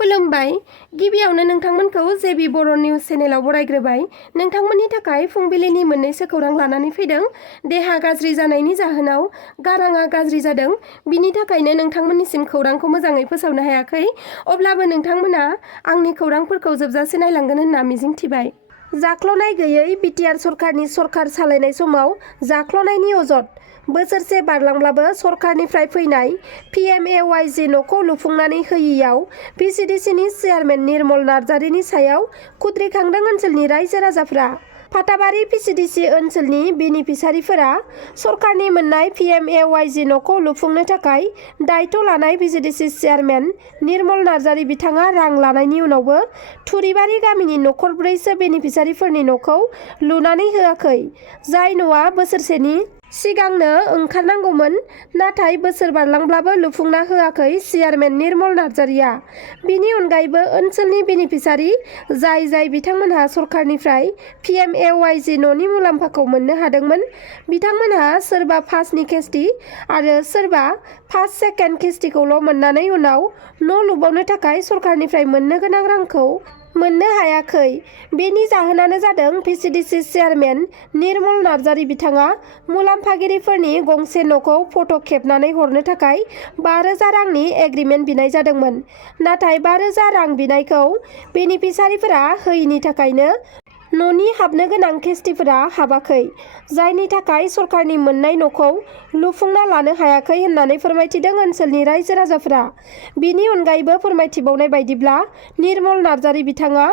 खुलुमबाय। गिबियावनो नोंथांमोनखौ JB Boro news चेनेलाव बरायग्रोबाय। नोंथांमोननि थाखाय फुंबिलिनि मोननैसो खौरां लानानै फैदों। देहा गाज्रि जानायनि जाहोनाव गाराङा गाज्रि जादों। बिनि थाखायनो नोंथांमोननिसिम खौरांखौ मोजाङै फोसावनो हायाखै। अब्लाबो नोंथांमोना आंनि खौरांफोरखौ जोबजासे नायलांगोन होनना मिजिंथिबाय। जाख्ल'नाय गैयै BTR सरकारनि सरकार सालायनाय समाव जाख्ल'नायनि अजद। बोसोरसे बारलांब्लाबो सरकारनिफ्राय फैनाय PMAYG न'खौ लुफुंनानै होयियाव PCDCनि चेयारमेन निर्मल नार्जारीनि सायाव खुद्रिखांदों ओनसोलनि रायजो राजाफ्रा। फाथाबारि PCDC ओनसोलनि बेनिफिसारिफोरा सरकारनि मोननाय PMAYG न'खौ लुफुंनो थाखाय दायथ' लानाय PCDC चेयारमेन निर्मल नार्जारी बिथाङा रां लानायनि उनावबो थुरिबारि गामिनि नखरब्रैसो बेनिफिसारिफोरनि न'खौ लुनानै होआखै। जाय न'आ बोसोरसेनि सिगांनो ओंखारनांगौमोन, नाथाय बोसोर बारलांब्लाबो लुफुंना होआखै चेयारमेन निर्मल नार्जारीया। बिनि अनगायैबो ओनसोलनि बेनिफिसारि जाय बिथांमोनहा सरकारनिफ्राय PMAYG न'नि मुलाम्फाखौ मोननो हादोंमोन, बिथांमोनहा सोरबा फार्स्टनि किस्ति आरो सोरबा फार्स्ट सेकेन्ड किस्तिखौल' मोननानै उनाव न' लुबावनो थाखाय सरकारनिफ्राय मोननो गोनां रांखौ मोननो हायाखै। बेनि जाहोनानो जादों PCDC चेयारमेन निर्मल नार्जारी बिथाङा मुलाम्फागिरिफोरनि गंसे न'खौ फट' खेबनानै हरनो थाखाय 5,000 रांनि एग्रिमेन्ट बिनाय जादोंमोन। नाथाय 5,000 रां बिनायखौ बेनिफिसारिफोरा होयिनि थाखायनो न'नि हाबनो गोनां किस्तिफोरा हाबाखै। जायनि थाखाय सरकारनि मोननाय न'खौ लुफुंना लानो हायाखै होननानै फोरमायथिदों ओनसोलनि रायजो राजाफोरा। बिनि अनगायैबो फोरमायथिबावनाय बायदिब्ला निर्मल नार्जारी बिथाङा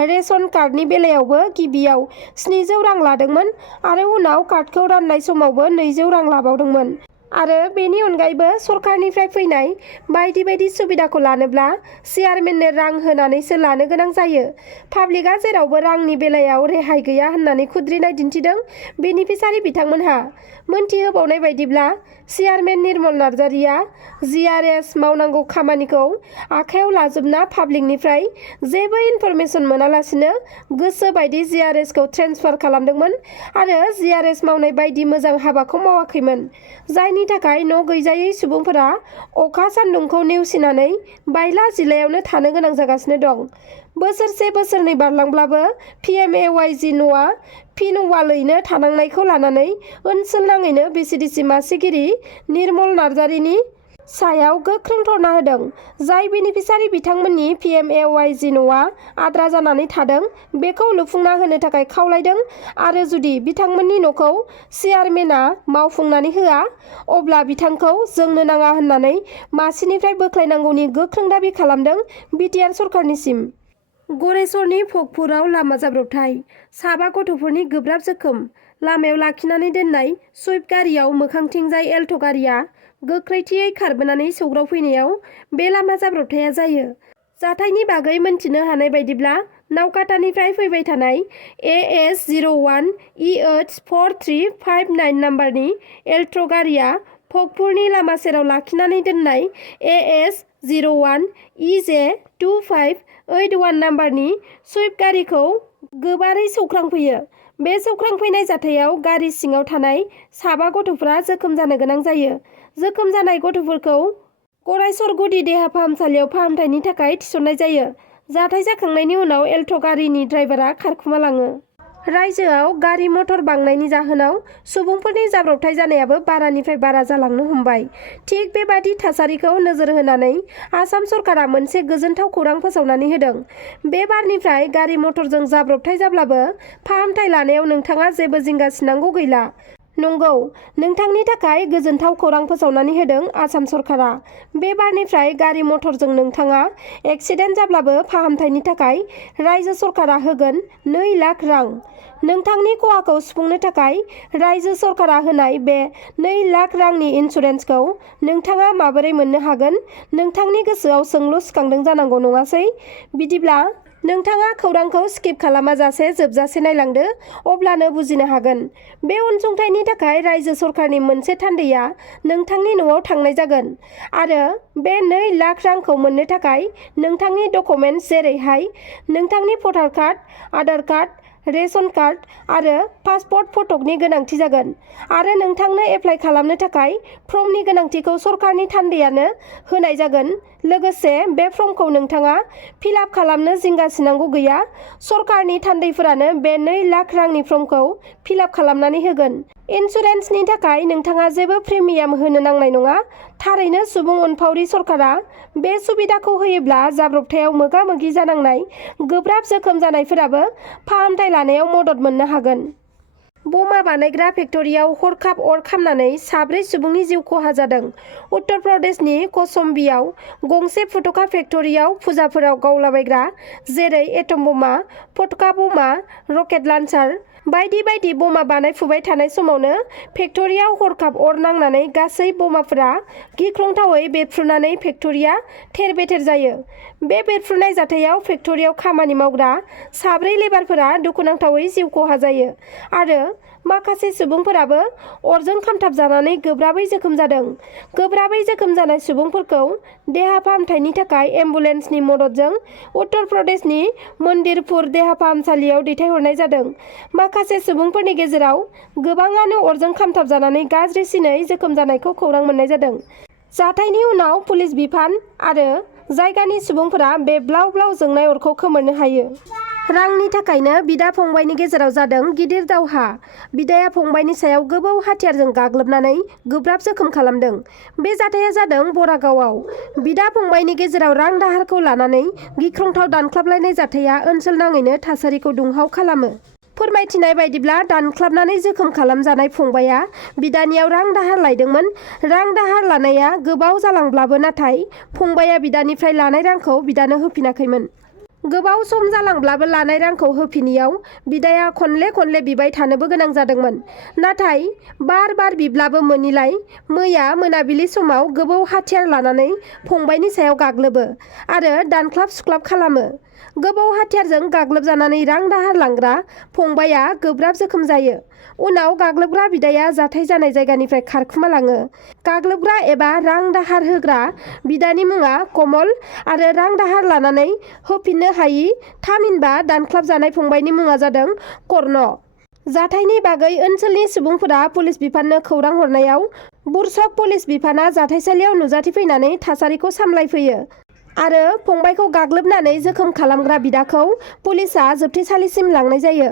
रेशन कार्डनि बेलायावबो गिबियाव 700 रां लादोंमोन आरो उनाव कार्डखौ राननाय समावबो 200 रां लाबावदोंमोन। आरो बेनि अनगायैबो सरकारनिफ्राय फैनाय बायदि सुबिदाखौ लानोब्ला चेयारमेननो रां होनानैसो लानो गोनां जायो। पाब्लिकआ जेरावबो रांनि बेलायाव रेहाय गैया होननानै खुद्रिनाय दिन्थिदों बेनिफिसारि बिथांमोनहा। मोनथिहोबावनाय बायदिब्ला चेयारमेन निर्मल नार्जारीया GRS मावनांगौ खामानिखौ आखायाव लाजोबना पाब्लिकनिफ्राय जेबो इनफरमेसन मोनालासिनो गोसो बायदि GRS खौ ट्रेन्सफार खालामदोंमोन आरो GRS मावनाय बायदि मोजां हाबाखौ मावाखैमोन। जायनि थाखाय न' गैजायै सुबुंफोरा अखा सान्दुंखौ नेवसिनानै बायला जिलायावनो थानो गोनां जागासिनो दं। बोसोरनै बारलांब्लाबो PMAYG न'आ फिनवालैनो थानांनायखौ लानानै ओनसोलनाङैनो PCDC मासिगिरि निर्मल नार्जारीनि सायाव गोख्रों धरना होदों। जाय बेनिफिसारि बिथांमोननि PMAYG न'आ आद्रा जानानै थादों बेखौ लुफुंना होनो थाखाय खावलायदों आरो जुदि बिथांमोननि न'खौ चेयारमेनआ मावफुंनानै होआ, अब्ला बिथांखौ जोंनो नाङा होननानै मासिनिफ्राय बोख्लायनांगौनि गोख्रों दाबि खालामदों BTR सरकारनिसिम। गरेस्वरनि भगपुराव लामा जाब्रबथाय। 7 गथ'फोरनि गोब्राब जोखोम। लामायाव लाखिनानै दोननाय सुइफ्ट गारियाव मोखांथिंजाय एल्ट' गारिया गोख्रैथियै खारबोनानै सौग्रावफैनायाव बे लामा जाब्रबथाया जायो। जाथायनि बागै मोनथिनो हानाय बायदिब्ला नावकाटानिफ्राय फैबाय थानाय AS 01 EH 4359 नाम्बारनि एल्ट' गारिया भगपुरनि लामा सेराव लाखिनानै दोननाय AS 01 EJ 2581 नाम्बारनि सुइफ्ट गारिखौ गोबारै सौख्रांफैयो। बे सौख्रांफैनाय जाथायाव गारि सिङाव थानाय 7 गथ'फोरा जोखोम जानो गोनां जायो। जोखोम जानाय गथ'फोरखौ गरेस्वर गुदि देहा फाहामसालियाव फाहामथायनि थाखाय थिसननाय जायो। जाथाय जाखांनायनि उनाव एल्ट' गारिनि ड्राइभारा खारखुमालाङो। रायजोआव गारि मटर बांनायनि जाहोनाव सुबुंफोरनि जाब्रबथाय जानायाबो बारानिफ्राय बारा जालांनो हमबाय। थिग बेबादि थासारिखौ नोजोर होनानै आसाम सरकारा मोनसे गोजोनथाव खौरां फोसावनानै होदों। बे बारनिफ्राय गारि मटरजों जाब्रबथाय जाब्लाबो फाहामथाय लानायाव नोंथाङा जेबो जिंगासिनांगौ गैला। नंगौ, नोंथांनि थाखाय गोजोनथाव खौरां फोसावनानै होदों आसाम सरकारा। बे बारनिफ्राय गारि मटरजों नोंथाङा एक्सिडेन्ट जाब्लाबो फाहामथायनि थाखाय रायजो सरकारा होगोन 2 लाख रां। नोंथांनि खहाखौ सुफुंनो थाखाय रायजो सरकारा होनाय बे 2 लाख रांनि इन्सुरेन्सखौ नोंथाङा माबोरै मोननो हागोन? नोंथांनि गोसोआव सोंलु सिखांदों जानांगौ नङासै? बिदिब्ला नोंथाङा खौरांखौ स्किप खालामाजासे जोबजासे नायलांदो, अब्लानो बुजिनो हागोन। बे अनसुंथाइनि थाखाय रायजो सरकारनि मोनसे थान्दैया नोंथांनि न'आव थांनाय जागोन आरो बे 2 लाख रांखौ मोननो थाखाय नोंथांनि डकुमेन्टस जेरैहाय नोंथांनि भटार card, Aadhaar card, ration card आरो पासपोर्ट फटकनि गोनांथि जागोन आरो नोंथांनो एप्लाइ खालामनो थाखाय फर्मनि गोनांथिखौ सरकारनि थान्दैयानो होनाय जागोन। लोगोसे बे फर्मखौ नोंथाङा फिलआप खालामनो जिंगासिनांगौ गैया। सरकारनि थान्दैफोरानो बे 2 लाख रांनि फर्मखौ फिलआप खालामनानै होगोन। इन्सुरेन्सनि थाखाय नोंथाङा जेबो प्रिमियाम होनो नांनाय नङा। थारैनो सुबुं अनफावरि सरकारा बे सुबिदाखौ होयोब्ला जाब्रबथायाव मोगा-मोगि जानांनाय गोब्राब जोखोम जानायफोराबो फाहामथाय लानायाव मदद मोननो हागोन। बमा बानायग्रा फेक्टरियाव हरखाब अर खामनानै 4 सुबुंनि जिउ खहा जादों। उत्तर प्रदेशनि कौशाम्बीआव गंसे फटका फेक्टरियाव फुजाफोराव गावलाबायग्रा जेरै एटम बमा, फटका बमा, रकेट लन्चार बायदि बायदि बमा बानायफुबाय थानाय समावनो फेक्टरियाव हरखाब अर नांनानै गासै बमाफोरा गिख्रंथावै बेरफ्रुनानै फेक्टरिया थेर-बेथेर जायो। बे बेरफ्रुनाय जाथायाव फेक्टरियाव खामानि मावग्रा 4 लेबारफोरा दुखुनांथावै जिउ खहा जायो आरो माखासे सुबुंफोराबो अरजों खामथाबजानानै गोब्राबै जोखोम जादों। गोब्राबै जोखोम जानाय सुबुंफोरखौ देहा फाहामथायनि थाखाय एम्बुलेन्सनि मददजों उत्तर प्रदेशनि मन्दिरपुर देहा फाहामसालियाव दैथायहरनाय जादों। माखासे सुबुंफोरनि गेजेराव गोबाङानो अरजों खामथाबजानानै गाज्रिसिनै जोखोम जानायखौ खौरां मोननाय जादों। जाथायनि उनाव पुलिस बिफान आरो जायगानि सुबुंफोरा बे ब्लाव-ब्लाव जोंनाय अरखौ खोमोरनो हायो। रांनि थाखायनो बिदा-फंबायनि गेजेराव जादों गिदिर दावहा। बिदाया फंबायनि सायाव गोबौ हाथियारजों गाग्लोबनानै गोब्राब जोखोम खालामदों। बे जाथाया जादों बरागावआव। बिदा-फंबायनि गेजेराव रां दाहारखौ लानानै गिख्रंथाव दानख्लाबलायनाय जाथाया ओनसोल नाङैनो थासारिखौ दुंहाव खालामो। फोरमायथिनाय बायदिब्ला दानख्लाबनानै जोखोम खालामजानाय फंबायआ बिदानियाव रां दाहार लायदोंमोन। रां दाहार लानाया गोबाव जालांब्लाबो नाथाय फंबायआ बिदानिफ्राय लानाय रांखौ बिदानो होफिनाखैमोन। गोबाव सम जालांब्लाबो लानाय रांखौ होफिनियाव बिदाया खनले-खनले बिबाय थानोबो गोनां जादोंमोन। नाथाय बार-बार बिब्लाबो मोनिलाय मैया मोनाबिलि समाव गोबौ हाथियार लानानै फंबायनि सायाव गाग्लोबो आरो दानख्लाब-सुख्लाब खालामो। गोबौ हाथियारजों गाग्लोबजानानै रां दाहार लांग्रा फंबायआ गोब्राब जोखोम जायो। उनाव गाग्लोबग्रा बिदाया जाथाय जानाय जायगानिफ्राय खारखुमालाङो। गाग्लोबग्रा एबा रां दाहार होग्रा बिदानि मुङा कमल आरो रां दाहार लानानै होफिननो हायि थामहिनबा दानख्लाबजानाय फंबायनि मुङा जादों कर्ण। जाथायनि बागै ओनसोलनि सुबुंफोरा पुलिस बिफाननो खौरां हरनायाव बुरसक पुलिस बिफाना जाथायसालियाव नुजाथिफैनानै थासारिखौ सामलायफैयो आरो फंबायखौ गाग्लोबनानै जोखोम खालामग्रा बिदाखौ पुलिसआ जोबथेसालिसिम लांनाय जायो।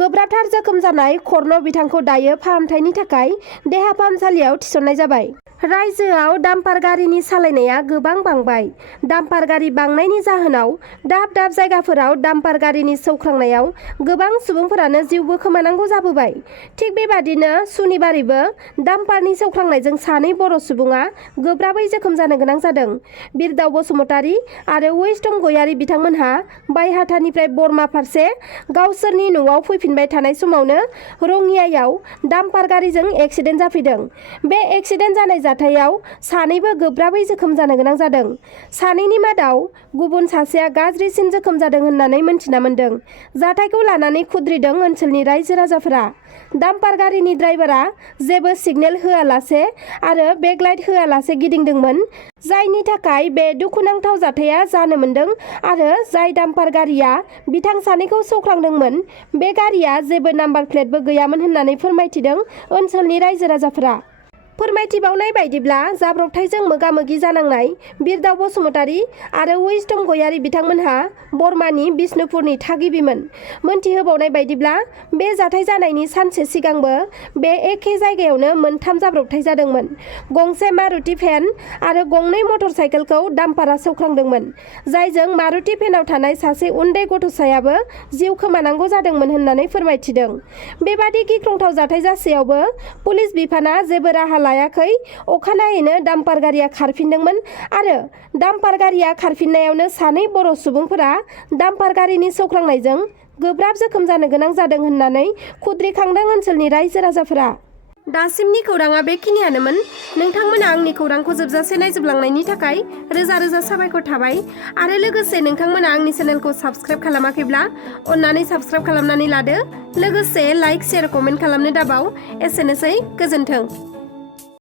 गोब्राबथार जोखोम जानाय कर्ण बिथांखौ दायो फाहामथायनि थाखाय देहा फाहामसालियाव थिसननाय जाबाय। रायजोआव डाम्पार गारिनि सालायनाया गोबां बांबाय। डाम्पार गारि बांनायनि जाहोनाव दाब दाब जायगाफोराव डाम्पार गारिनि सौख्रांनायाव गोबां सुबुंफोरानो जिउबो खोमानांगौ जाबोबाय। थिग बेबादिनो सुनिबारैबो डाम्पारनि सौख्रांनायजों 2 बर' सुबुङा गोब्राबै जोखोम जानो गोनां जादों। बिरदाव बसुमतारी आरो वेस्टम गयारी बिथांमोनहा बायहाथानिफ्राय बरमा फारसे गावसोरनि न'आव फैफिनबाय थानाय समावनो रङियायाव डाम्पार गारिजों एक्सिडेन्ट जाफैदों। बे एक्सिडेन्ट जानाय जाथायाव 2बो गोब्राबै जोखोम जानो गोनां जादों। 2नि मादाव गुबुन सासेया गाज्रिसिन जोखोम जादों होननानै मिन्थिना मोन्दों। जाथायखौ लानानै खुद्रिदों ओनसोलनि रायजो-राजाफोरा। डाम्पार गारिनि ड्राइभारा जेबो सिगनेल होआलासे आरो बेकलाइट होआलासे गिदिंदोंमोन, जायनि थाखाय बे दुखुनांथाव जाथाया जानो मोन्दों आरो जाय डाम्पार गारिया बिथां 2खौ सौख्रांदोंमोन बे गारिया जेबो नाम्बार प्लेटबो गैयामोन होननानै फोरमायथिदों ओनसोलनि रायजो-राजाफोरा। फोरमायथिबावनाय बायदिब्ला जाब्रबथायजों मोगा-मोगि जानांनाय बिरदाव बसुमतारी आरो वेस्टम गयारी बिथांमोनहा बर्मानि बिष्णुपुरनि थागिबिमोन। मोनथिहोबावनाय बायदिब्ला बे जाथाय जानायनि सानसे सिगांबो बे एखे जायगायावनो 3 जाब्रबथाय जादोंमोन। गंसे मारुति भेन आरो 2 मटर साइकेलखौ डाम्पारा सौख्रांदोंमोन, जायजों मारुति भेनाव थानाय सासे उन्दै गथ'सायाबो जिउ खोमानांगौ जादोंमोन होननानै फोरमायथिदों। बेबादि गिख्रंथाव जाथाय जासेयावबो पुलिस बिफाना जेबो राहा लायाखै। अखानायैनो डाम्पार गारिया खारफिनदोंमोन आरो डाम्पार गारिया खारफिननायावनो 2 बर' सुबुंफोरा डाम्पार गारिनि सौख्रांनायजों गोब्राब जोखोम जानो गोनां जादों होननानै खुद्रिखांदों ओनसोलनि रायजो-राजाफोरा। दासिमनि खौराङा बेखिनियानोमोन। नोंथांमोना आंनि खौरांखौ जोबजासे नायजोबलांनायनि थाखाय रोजा रोजा साबायखर थाबाय आरो लोगोसे नोंथांमोना आंनि चेनेलखौ साबस्क्राइब खालामाखैब्ला अन्नानै साबस्क्राइब खालामनानै लादो। लोगोसे लाइक, शेयार, कमेन्ट खालामनो दाबाव। एसेनोसै, गोजोन्थों।